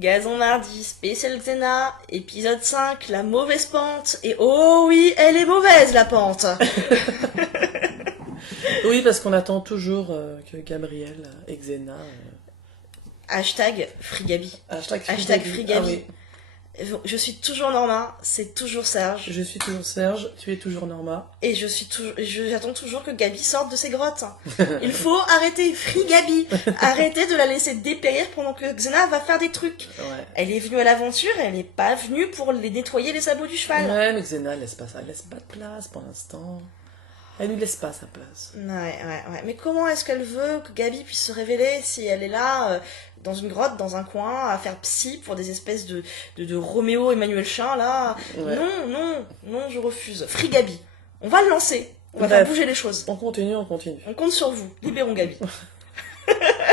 Gazon Mardi, spécial Xena, épisode 5, la mauvaise pente. Et oh oui, elle est mauvaise la pente. Oui, parce qu'on attend toujours que Gabriel et Xena... Hashtag FreeGaby. Hashtag FreeGaby. Ah oui. Je suis toujours Norma, c'est toujours Serge. Je suis toujours Serge, tu es toujours Norma. Et j'attends toujours que Gabi sorte de ses grottes. Il faut arrêter FreeGaby. Arrêtez de la laisser dépérir pendant que Xena va faire des trucs. Ouais. Elle est venue à l'aventure, elle n'est pas venue pour les nettoyer les sabots du cheval. Ouais, mais Xena laisse pas ça, elle laisse pas de place pour l'instant. Elle lui laisse pas sa place. Ouais. Mais comment est-ce qu'elle veut que Gabi puisse se révéler si elle est là, dans une grotte, dans un coin, à faire psy pour des espèces de Roméo Emmanuel Chin, là? Ouais. Non, je refuse. FreeGaby. On va le lancer. On va faire bouger les choses. On continue. On compte sur vous. Libérons Gabi.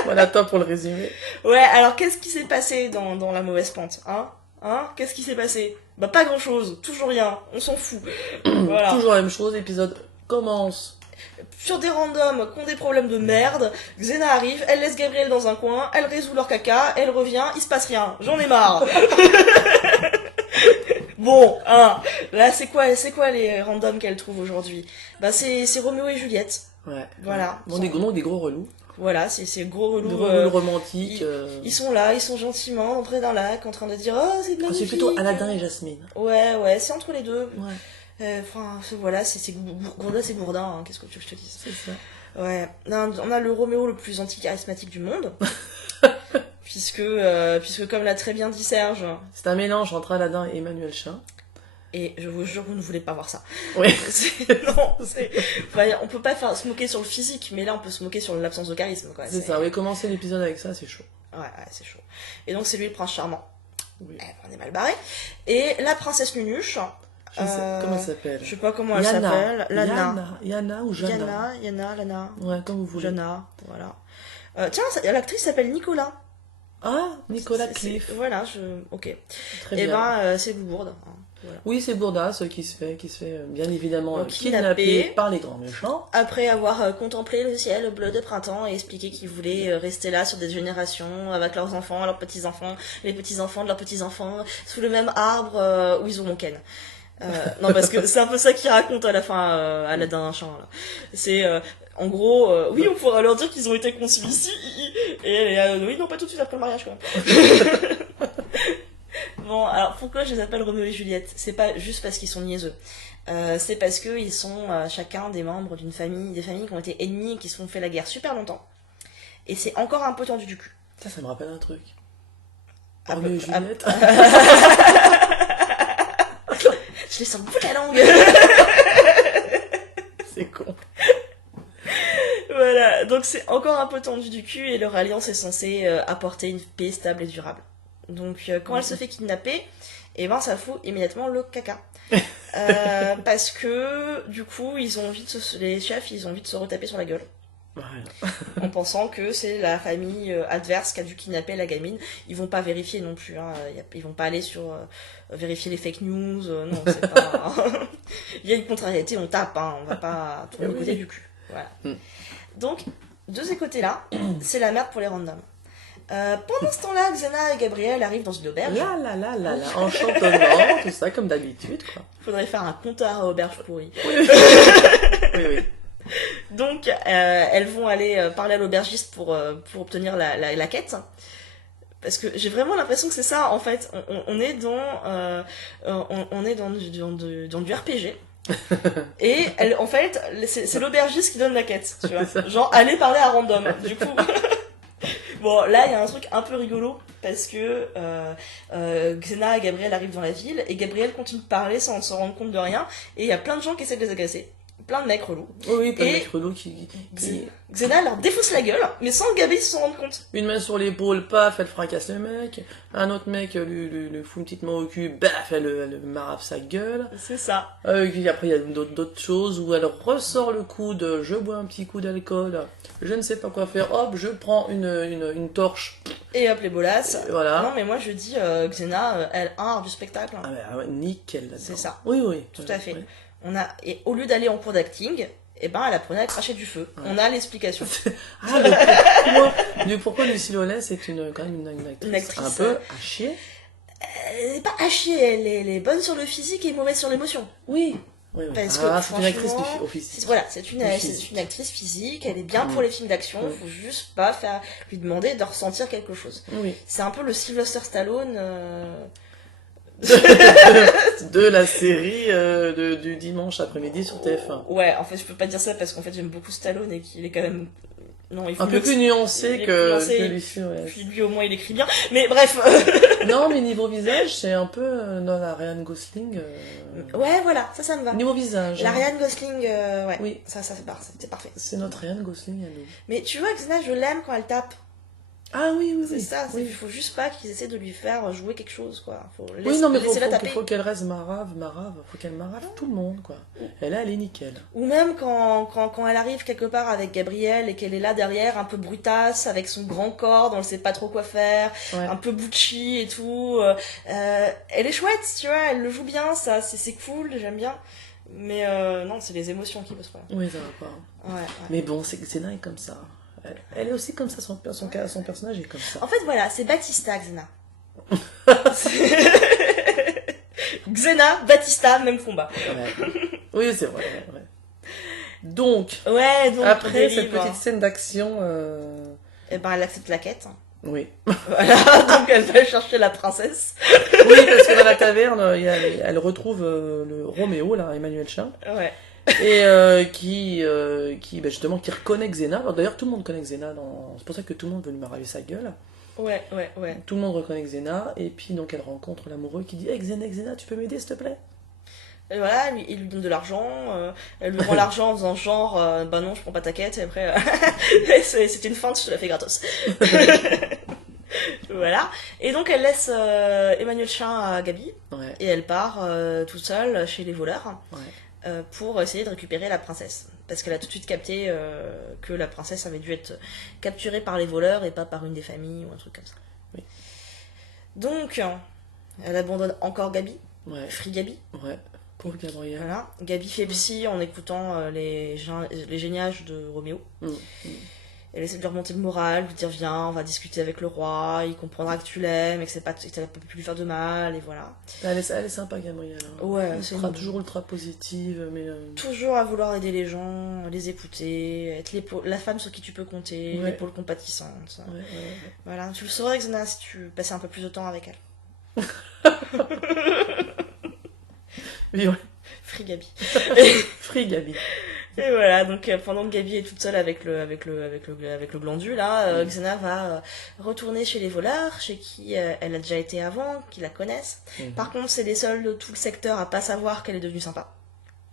Voilà, toi pour le résumé. Ouais, alors qu'est-ce qui s'est passé dans la mauvaise pente, hein? Qu'est-ce qui s'est passé? Bah pas grand-chose, toujours rien, on s'en fout. Voilà. Toujours la même chose, l'épisode commence. Sur des randoms qui ont des problèmes de merde, Xena arrive, elle laisse Gabriel dans un coin, elle résout leur caca, elle revient, il se passe rien, j'en ai marre. Bon, là c'est quoi les randoms qu'elle trouve aujourd'hui? Bah c'est Roméo et Juliette. Ouais. Voilà. Bon, des gros relous. Voilà, c'est gros relou. Des relous romantiques. Ils sont là, ils sont gentiment entrés dans un lac, en train de dire oh c'est magnifique. C'est plutôt Aladdin et Jasmine. Ouais, c'est entre les deux. Ouais. Enfin, voilà, c'est Gourdin, c'est Gourdin, hein, qu'est-ce que tu veux que je te dise? C'est ça. Ouais, non, on a le Roméo le plus anti-charismatique du monde. puisque comme l'a très bien dit Serge... C'est un mélange entre Aladdin et Emmanuel Chin. Et je vous jure que vous ne voulez pas voir ça. Oui. On peut pas se moquer sur le physique, mais là on peut se moquer sur l'absence de charisme, quoi. C'est ça, oui, commencer l'épisode avec ça, c'est chaud. Ouais, c'est chaud. Et donc c'est lui le prince charmant. Oui. On est mal barré. Et la princesse Nunuche... Comment elle s'appelle? Je sais pas comment elle s'appelle. Yana ou Jana? Yana, Lana. Ouais, comme vous voulez. Jana, voilà. Tiens, l'actrice s'appelle Nicolas. Ah, Nicolas Cliff. Voilà, ok. Très bien. Et ben, c'est Bourde. Voilà. Oui, c'est Bourdas qui se fait bien évidemment kidnappé par les grands méchants. Après avoir contemplé le ciel bleu de printemps et expliqué qu'ils voulaient rester là sur des générations avec leurs enfants, leurs petits-enfants, les petits-enfants de leurs petits-enfants, sous le même arbre où ils auront Ken. Non, parce que c'est un peu ça qu'il raconte à la fin Aladdin Chin, là. C'est en gros, oui, on pourra leur dire qu'ils ont été conçus ici, et elle est oui, non, pas tout de suite après le mariage, quand même. Bon, alors pourquoi je les appelle Roméo et Juliette? C'est pas juste parce qu'ils sont niaiseux. C'est parce qu'ils sont chacun des membres des familles qui ont été ennemies et qui se sont fait la guerre super longtemps. Et c'est encore un peu tendu du cul. Ça me rappelle un truc. Roméo et Juliette. Je les sens bout de la langue. C'est con. Voilà, donc c'est encore un peu tendu du cul et leur alliance est censée apporter une paix stable et durable. Donc quand elle se fait kidnapper, et ben ça fout immédiatement le caca. Parce que du coup les chefs ils ont envie de se retaper sur la gueule. Voilà. En pensant que c'est la famille adverse qui a dû kidnapper la gamine. Ils vont pas vérifier non plus, hein. Ils vont pas aller sur vérifier les fake news, non, c'est pas... Il y a une contrariété, on tape, hein. On va pas tourner le côté du cul. Voilà. Donc, de ces côtés-là, c'est la merde pour les randoms. Pendant ce temps-là, Xena et Gabriel arrivent dans une auberge. Là, enchantement, tout ça, comme d'habitude, quoi. Faudrait faire un compteur à auberge pourrie. Oui. Donc, elles vont aller parler à l'aubergiste pour obtenir la quête. Parce que j'ai vraiment l'impression que c'est ça, en fait. On est dans du RPG. Et en fait, c'est l'aubergiste qui donne la quête. Tu vois. Genre, allez parler à random. Du coup... Bon, là, il y a un truc un peu rigolo, parce que Xena et Gabriel arrivent dans la ville, et Gabriel continue de parler sans se rendre compte de rien, et il y a plein de gens qui essaient de les agresser. Plein de mecs relous. Oui, plein de mecs relous qui... Xena leur défausse la gueule, mais sans que Gabi s'en rende compte. Une main sur l'épaule, paf, elle fracasse le mec. Un autre mec lui fout une petite main au cul, baf, elle marave sa gueule. C'est ça. Puis après, il y a d'autres choses où elle ressort le coude, je bois un petit coup d'alcool, je ne sais pas quoi faire, hop, je prends une torche. Et hop, les bolasses. Voilà. Non, mais moi je dis, Xena, elle a un art du spectacle. Hein. Ah ouais, nickel là-dedans. C'est ça. Oui. Tout à fait. Et au lieu d'aller en cours d'acting, et ben elle apprenait à cracher du feu. Ouais. On a l'explication. Ah, pourquoi Lucie Lonet, c'est quand même une actrice un peu à chier. Elle est pas à chier, elle est bonne sur le physique et mauvaise sur l'émotion. Oui. Parce que c'est une actrice franchement, physique. voilà, c'est une actrice physique, elle est bien pour les films d'action, faut juste pas lui demander de ressentir quelque chose. Oui. C'est un peu le Sylvester Stallone de la série du dimanche après-midi sur TF1. Ouais, en fait, je peux pas dire ça parce qu'en fait, j'aime beaucoup Stallone et qu'il est quand même... Non, il faut un peu plus nuancé que Lucie Lonet. Puis lui, au moins, il écrit bien. Mais bref. Non, mais niveau visage, c'est un peu la Ryan Gosling. Ouais, voilà, ça me va. Niveau visage. La Ryan Gosling, ouais. Oui. Ça, c'est parfait. C'est notre Ryan Gosling à nous. Mais tu vois, Xena, je l'aime quand elle tape. Ah oui. C'est ça, oui. il faut juste pas qu'ils essaient de lui faire jouer quelque chose, quoi. Oui, non, mais faut qu'elle reste marave, faut qu'elle marave tout le monde, quoi. Et là, elle est nickel. Ou même quand elle arrive quelque part avec Gabriel et qu'elle est là derrière, un peu brutasse, avec son grand corps, dont elle sait pas trop quoi faire, un peu butchy et tout. Elle est chouette, tu vois, elle le joue bien, ça, c'est cool, j'aime bien. Mais non, c'est les émotions qui posent problème. Oui, ça va pas. Ouais. Mais bon, Xena est comme ça. Elle est aussi comme ça, son personnage est comme ça. En fait, voilà, c'est Batista, Xena. Xena, Batista, même combat. Ouais. Oui, c'est vrai. Donc, après cette petite scène d'action... Eh ben, elle accepte la quête. Oui. Voilà, donc elle va chercher la princesse. Oui, parce que dans la taverne, elle retrouve le Roméo, là, Emmanuel Chin. Ouais. Et qui reconnaît Xena. Alors, d'ailleurs, tout le monde connaît Xena. C'est pour ça que tout le monde veut lui maraver sa gueule. Ouais. Tout le monde reconnaît Xena. Et puis, donc, elle rencontre l'amoureux qui dit hey, Xena, tu peux m'aider, s'il te plaît? Et voilà, il lui donne de l'argent. Elle lui rend l'argent en faisant genre bah non, je prends pas ta quête. Et après, c'est une feinte, je te la fais gratos. Voilà. Et donc, elle laisse Emmanuel Chin à Gabi. Ouais. Et elle part toute seule chez les voleurs. Ouais. Pour essayer de récupérer la princesse. Parce qu'elle a tout de suite capté que la princesse avait dû être capturée par les voleurs et pas par une des familles ou un truc comme ça. Oui. Donc, elle abandonne encore Gabi. Ouais. Free Gabi. Ouais. Pauvre Gabriel. Voilà. Gabi fait psy en écoutant les géniages de Roméo. Elle essaie de lui remonter le moral, lui dire viens, on va discuter avec le roi, il comprendra que tu l'aimes et que ça ne peut plus lui faire de mal, et voilà. Elle est sympa, Gabrielle. Hein. Ouais, elle sera toujours ultra positive, mais... Toujours à vouloir aider les gens, les écouter, être la femme sur qui tu peux compter, l'épaule compatissante. Ouais. Voilà, tu le saurais, Xena, si tu passais un peu plus de temps avec elle. Oui, ouais. Free Gabi. Free Gabi. Et voilà, donc pendant que Gabi est toute seule avec le glandu, là, Xena va retourner chez les voleurs, chez qui elle a déjà été avant, qui la connaissent. Par contre, c'est les seuls de tout le secteur à pas savoir qu'elle est devenue sympa.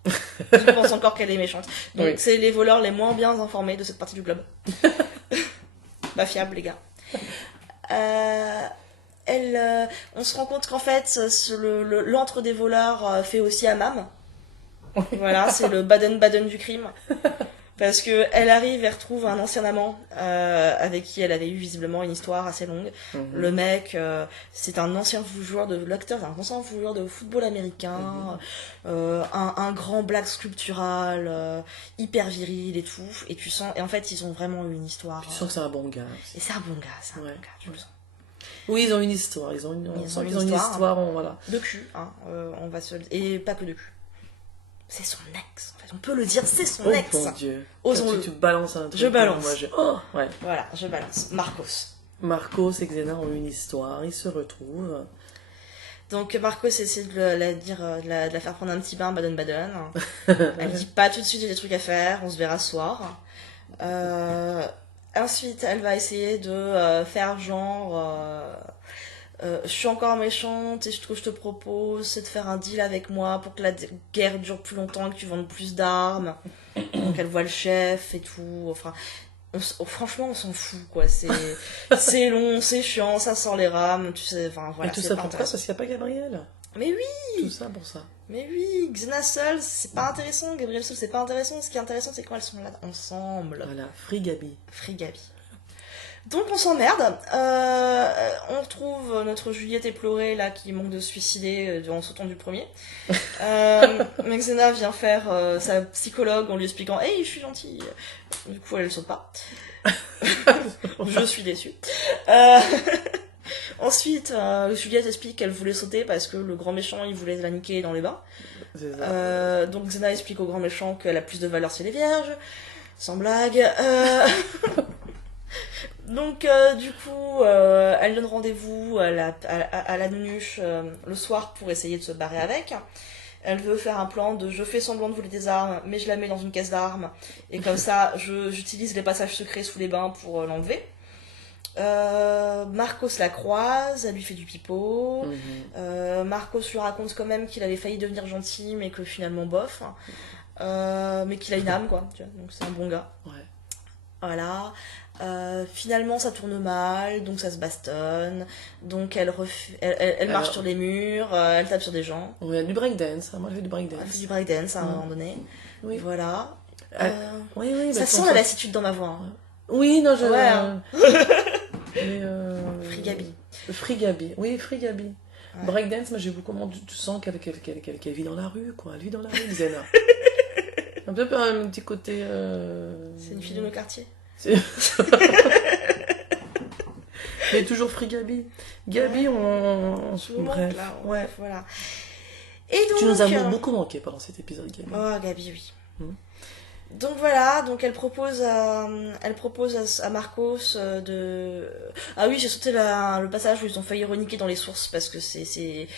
Je pense encore qu'elle est méchante. Donc c'est les voleurs les moins bien informés de cette partie du globe. Pas fiable, les gars. On se rend compte qu'en fait, l'antre des voleurs fait aussi Hammam. Voilà, c'est le Baden-Baden du crime. Parce que elle arrive et retrouve un ancien amant avec qui elle avait eu visiblement une histoire assez longue. Le mec, c'est un ancien joueur un ancien joueur de football américain, un grand black sculptural, hyper viril et tout. Et tu sens, et en fait, ils ont vraiment eu une histoire. Tu sens que c'est un bon gars. Et c'est un bon gars, tu le sens. Oui, ils ont une histoire. Ils ont une histoire, voilà. De cul, hein. Et pas que de cul. C'est son ex, en fait. On peut le dire, c'est son ex. Oh mon Dieu. Osons-le. Tu balances un truc. Je balance. Ouais. Voilà, je balance. Marcos et Xena ont une histoire, ils se retrouvent. Donc Marcos essaie de la faire prendre un petit bain Baden-Baden. Elle dit pas tout de suite, j'ai des trucs à faire, on se verra ce soir. Ensuite, elle va essayer de faire genre... je suis encore méchante et ce que je te propose, c'est de faire un deal avec moi pour que la guerre dure plus longtemps et que tu vendes plus d'armes. Donc elle voit le chef et tout. Enfin, franchement, on s'en fout, quoi. C'est long, c'est chiant, ça sort les rames, tu sais. Enfin, voilà. Et tout ça pourquoi? Parce qu'il n'y a pas Gabriel. Mais oui! Tout ça pour ça. Mais oui, Xena seule, c'est pas intéressant. Gabriel seule, c'est pas intéressant. Ce qui est intéressant, c'est quand elles sont là ensemble. Voilà, Free Gabi. Free Gabi. Donc on s'emmerde. On retrouve notre Juliette éplorée là qui manque de se suicider en sautant du premier. Mais Xena vient faire sa psychologue en lui expliquant hey, je suis gentille. Du coup elle saute pas. Je suis déçue. Ensuite, Juliette explique qu'elle voulait sauter parce que le grand méchant il voulait la niquer dans les bains. Donc Xena explique au grand méchant qu'elle a plus de valeur si elle est vierge. Sans blague. Donc du coup, elle donne rendez-vous à la nunuche le soir pour essayer de se barrer avec. Elle veut faire un plan de je fais semblant de voler des armes, mais je la mets dans une caisse d'armes. Et comme ça, j'utilise les passages secrets sous les bains pour l'enlever. Marcos la croise, elle lui fait du pipeau. Marcos lui raconte quand même qu'il avait failli devenir gentil, mais que finalement bof. Mais qu'il a une âme, quoi. Tu vois, donc c'est un bon gars. Ouais. Voilà. Finalement, ça tourne mal, donc ça se bastonne. Donc elle marche sur les murs, elle tape sur des gens. Oui, du breakdance. Moi, j'ai fait du Elle breakdance. fait du breakdance à un moment donné. Oui. Voilà. Oui, ça sent la lassitude dans ma voix. Hein. Oui, non, je... Ouais, hein. Mais Frigabi. Frigabi. Oui, Frigabi. Ouais. Breakdance, moi, j'ai beaucoup comment tu sens qu'elle vit dans la rue, quoi. Elle vit dans la rue, Xena. Un peu un petit côté... C'est une fille de nos quartiers. Mais toujours Free Gabi. Gabi, on se bref. Là, ouais. Voilà. Et donc, tu nous as beaucoup manqué pendant cet épisode, Gabi. Oh, Gabi, oui. Donc voilà, donc elle propose à Marcos de... Ah oui, j'ai sauté le passage où ils ont failli ironiquer dans les sources parce que c'est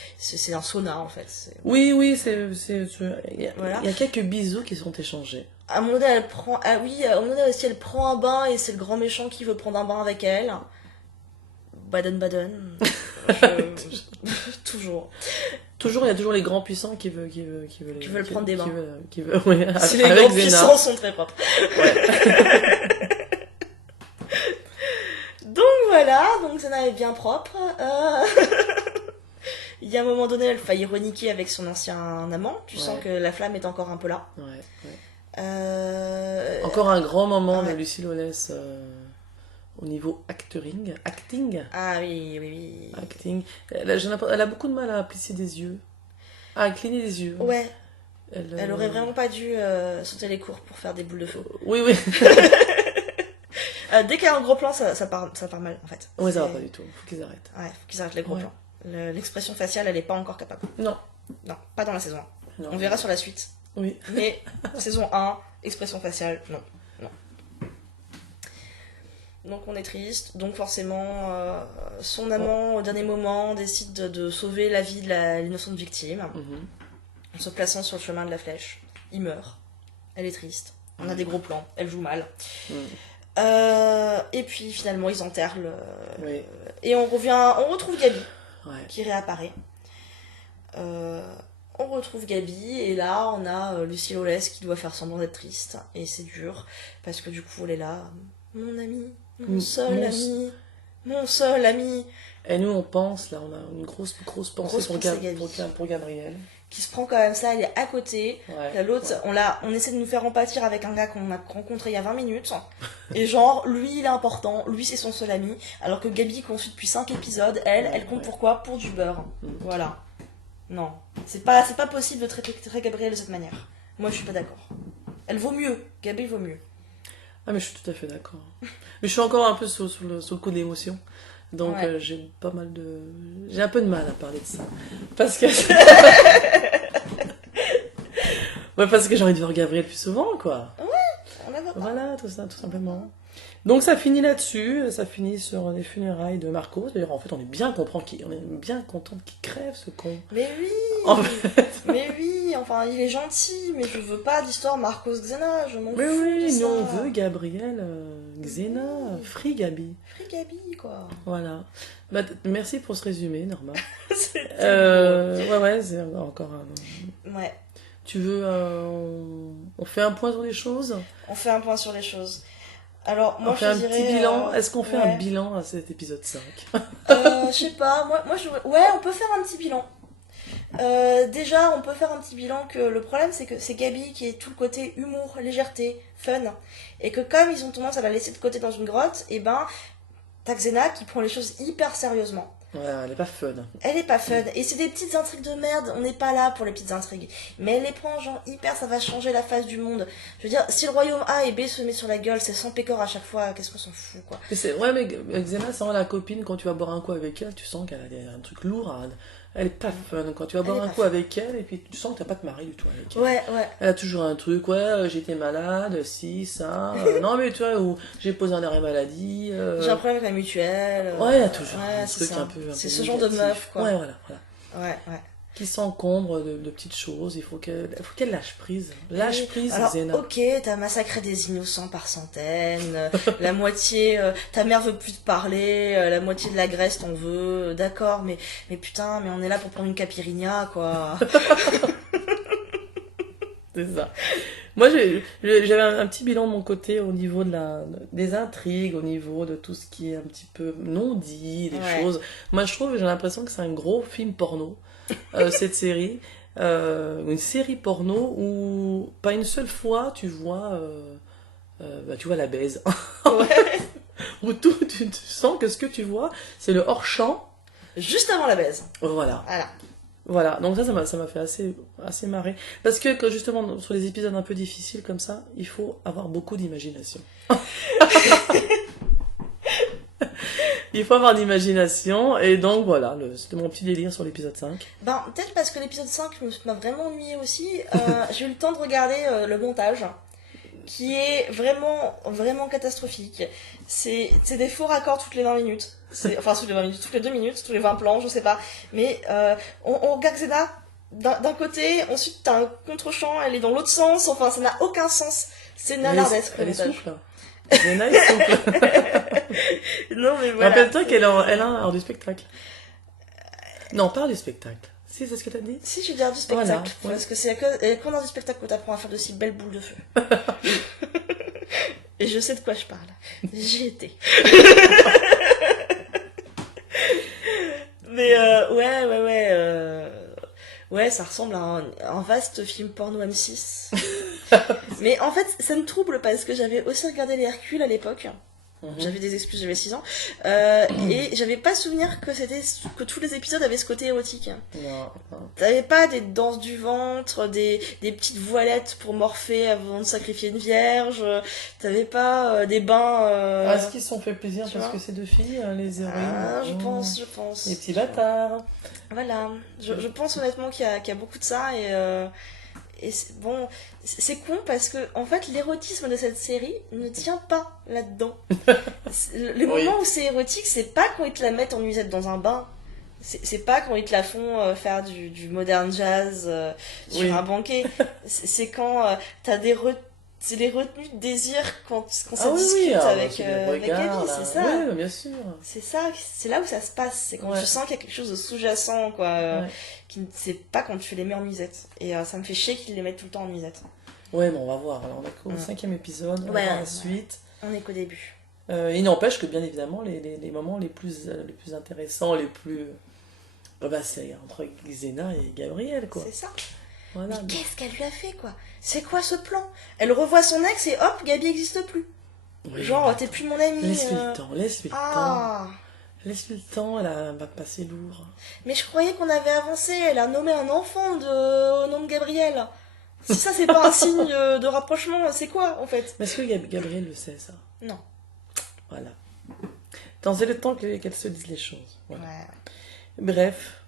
un sauna en fait. Oui, Voilà. Il y a quelques bisous qui sont échangés. À un moment donné, elle prend... Ah oui, à un moment donné aussi, elle prend un bain et c'est le grand méchant qui veut prendre un bain avec elle. Baden. Toujours. Toujours, il y a toujours les grands puissants qui veulent prendre des bains. Oui, les grands puissants sont très propres. Ouais. Donc voilà, donc Xena est bien propre. Il y a un moment donné, elle fait ironiquer avec son ancien amant. Tu sens que la flamme est encore un peu là. Ouais. Encore un grand moment de Lucie Lawless au niveau acting. Ah oui. Acting. Elle a beaucoup de mal à plisser des yeux. À cligner des yeux. Ouais. Elle aurait vraiment pas dû sauter les cours pour faire des boules de feu. Oui. Dès qu'il y a un gros plan, ça part mal en fait. Oui, ça va pas du tout. Faut qu'ils arrêtent. Ouais, faut qu'ils arrêtent les gros plans. L'expression faciale, elle est pas encore capable. Non, pas dans la saison 1. Non. On verra sur la suite. Oui. Mais saison 1, expression faciale, non. Donc on est triste. Donc forcément, son amant, au dernier moment, décide de sauver la vie de l'innocente victime. En se plaçant sur le chemin de la flèche. Il meurt. Elle est triste. On a des gros plans. Elle joue mal. Et puis finalement, ils enterrent et on retrouve Gabi. Qui réapparaît. On retrouve Gabi et là on a Lucie Lawless qui doit faire semblant d'être triste et c'est dur parce que du coup elle est là, mon ami, mon seul ami. Et nous on pense là, on a une grosse pensée pour Gabriel. Qui se prend quand même ça, elle est à côté. L'autre, on essaie de nous faire empathir avec un gars qu'on a rencontré il y a 20 minutes. Et genre, lui il est important, lui c'est son seul ami. Alors que Gabi, qu'on suit depuis 5 épisodes, elle compte pourquoi ? Pour du beurre. Voilà. Non. C'est pas possible de traiter Gabriel de cette manière. Moi je suis pas d'accord. Elle vaut mieux. Gabi vaut mieux. Ah mais je suis tout à fait d'accord. Mais je suis encore un peu sur le coup d'émotion. Donc j'ai un peu de mal à parler de ça. Parce que parce que j'ai envie de voir Gabriel plus souvent, quoi. On la voit pas. Voilà, tout ça, tout simplement. Donc ça finit là-dessus, ça finit sur les funérailles de Marcos. D'ailleurs, en fait, on est bien content qu'il crève, ce con. Mais oui. En fait. Mais oui, enfin, il est gentil, mais je veux pas d'histoire Marcos Xena, je m'en fous. Mais oui, de ça. nous on veut Gabriel, Xena, Free Gabi. Free Gabi, quoi. Voilà. Bah, merci pour ce résumé, Norma. C'est c'est encore un... Ouais. Tu veux... on fait un point sur les choses ? On fait un point sur les choses. Alors, moi, on fait un petit bilan. Est-ce qu'on fait un bilan à cet épisode 5 ? Je sais pas. Moi, on peut faire un petit bilan. Déjà, on peut faire un petit bilan que le problème, c'est que c'est Gabi qui est tout le côté humour, légèreté, fun. Et que comme ils ont tendance à la laisser de côté dans une grotte, et ben, t'as Xena qui prend les choses hyper sérieusement. Ouais, elle est pas fun. Elle est pas fun, et c'est des petites intrigues de merde, on n'est pas là pour les petites intrigues. Mais elle les prend genre hyper, ça va changer la face du monde. Je veux dire, si le royaume A et B se met sur la gueule, c'est sans pécor à chaque fois, qu'est-ce qu'on s'en fout, quoi. Ouais, mais Xena, c'est vraiment la copine, quand tu vas boire un coup avec elle, tu sens qu'elle a un truc lourd. Elle est pas fun. Quand tu vas boire un coup avec elle, et puis tu sens que t'as pas de mari du tout avec elle. Ouais. Elle a toujours un truc, ouais, j'étais malade, si, ça. Non, mais tu vois, ou j'ai posé un arrêt maladie. J'ai un problème avec la mutuelle. Ouais, il y a toujours ouais, un truc ça. un peu. C'est ce genre de meuf, quoi. Ouais, voilà. Ouais. Qui s'encombre de petites choses, il faut qu'elle lâche prise. Lâche prise, alors, Xena. ok, t'as massacré des innocents par centaines, la moitié, ta mère veut plus te parler, la moitié de la Grèce t'en veut, d'accord, mais putain, mais on est là pour prendre une caipirinha, quoi. C'est ça. Moi, j'avais un petit bilan de mon côté au niveau des intrigues, au niveau de tout ce qui est un petit peu non dit, des choses. Moi, j'ai l'impression que c'est un gros film porno, cette série. Une série porno où, pas une seule fois, tu vois la baise. Ouais. Où tu sens que ce que tu vois, c'est le hors-champ. Juste avant la baise. Voilà, donc ça m'a fait assez marrer. Parce que justement, sur les épisodes un peu difficiles comme ça, il faut avoir beaucoup d'imagination. Il faut avoir d'imagination, et donc voilà, c'était mon petit délire sur l'épisode 5. Ben, peut-être parce que l'épisode 5 m'a vraiment ennuyé aussi, j'ai eu le temps de regarder le montage, qui est vraiment, vraiment catastrophique. C'est des faux raccords toutes les 20 minutes. Enfin, toutes les 20 minutes, toutes les 2 minutes, tous les 20 plans, je sais pas. Mais on regarde Xena d'un côté, ensuite t'as un contre-champ, elle est dans l'autre sens, enfin ça n'a aucun sens. C'est nanardesque. Elle est souple. Xena est souple. Non mais voilà. Rappelle-toi qu'elle a un art du spectacle. Non, pas art du spectacle. Si, c'est ce que t'as dit? Si, je veux dire du spectacle. Voilà, parce que c'est quand dans du spectacle que t'apprends à faire de si belles boules de feu. Et je sais de quoi je parle. J'y étais. Mais ouais, ça ressemble à un vaste film porno M6. Mais en fait, ça me trouble parce que j'avais aussi regardé les Hercule à l'époque. J'avais des excuses, j'avais 6 ans. Et j'avais pas souvenir que tous les épisodes avaient ce côté érotique. Non. T'avais pas des danses du ventre, des petites voilettes pour morpher avant de sacrifier une vierge. T'avais pas des bains. Est-ce qu'ils se sont fait plaisir parce que c'est 2 filles, les héroïnes? Je pense. Les petits bâtards. Voilà. Je pense honnêtement qu'il y a beaucoup de ça et c'est con parce que en fait l'érotisme de cette série ne tient pas là-dedans. Le moment où c'est érotique, c'est pas quand ils te la mettent en nuisette dans un bain. C'est pas quand ils te la font faire du modern jazz sur un banquet. C'est quand t'as des retenues de désir quand ça discute avec Gabi, c'est ça. Oui, bien sûr. C'est ça, c'est là où ça se passe. C'est quand tu sens qu'il y a quelque chose de sous-jacent, quoi. C'est pas quand tu les mets en nuisette. Et ça me fait chier qu'ils les mettent tout le temps en nuisette. Ouais, mais on va voir. Alors, on est qu'au 5e épisode, on va voir la suite. On est qu'au début. Il n'empêche que, bien évidemment, les moments les plus intéressants, les plus... c'est entre Xena et Gabriel, quoi. C'est ça. Voilà. Mais qu'est-ce qu'elle lui a fait, quoi? C'est quoi ce plan? Elle revoit son ex et hop, Gabi n'existe plus. Oui, genre, t'es plus mon amie. Laisse-lui le temps, laisse-lui le temps. Laisse-lui le temps, elle va passer lourd. Mais je croyais qu'on avait avancé. Elle a nommé un enfant au nom de Gabriel. Si ça, c'est pas un signe de rapprochement, c'est quoi, en fait? Mais est-ce que Gabriel le sait, ça? Non. Voilà. C'est le temps qu'elle se dise les choses. Voilà. Ouais. Bref.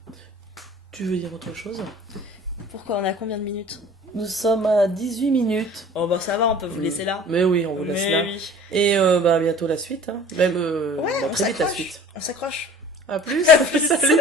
Tu veux dire autre chose? Pourquoi? On a combien de minutes? Nous sommes à 18 minutes. Oh bah ça va, on peut vous laisser là. Mais oui, on vous laisse là. Oui. Et bientôt la suite. Hein. Même très vite la suite. On s'accroche. À plus. À plus. Salut.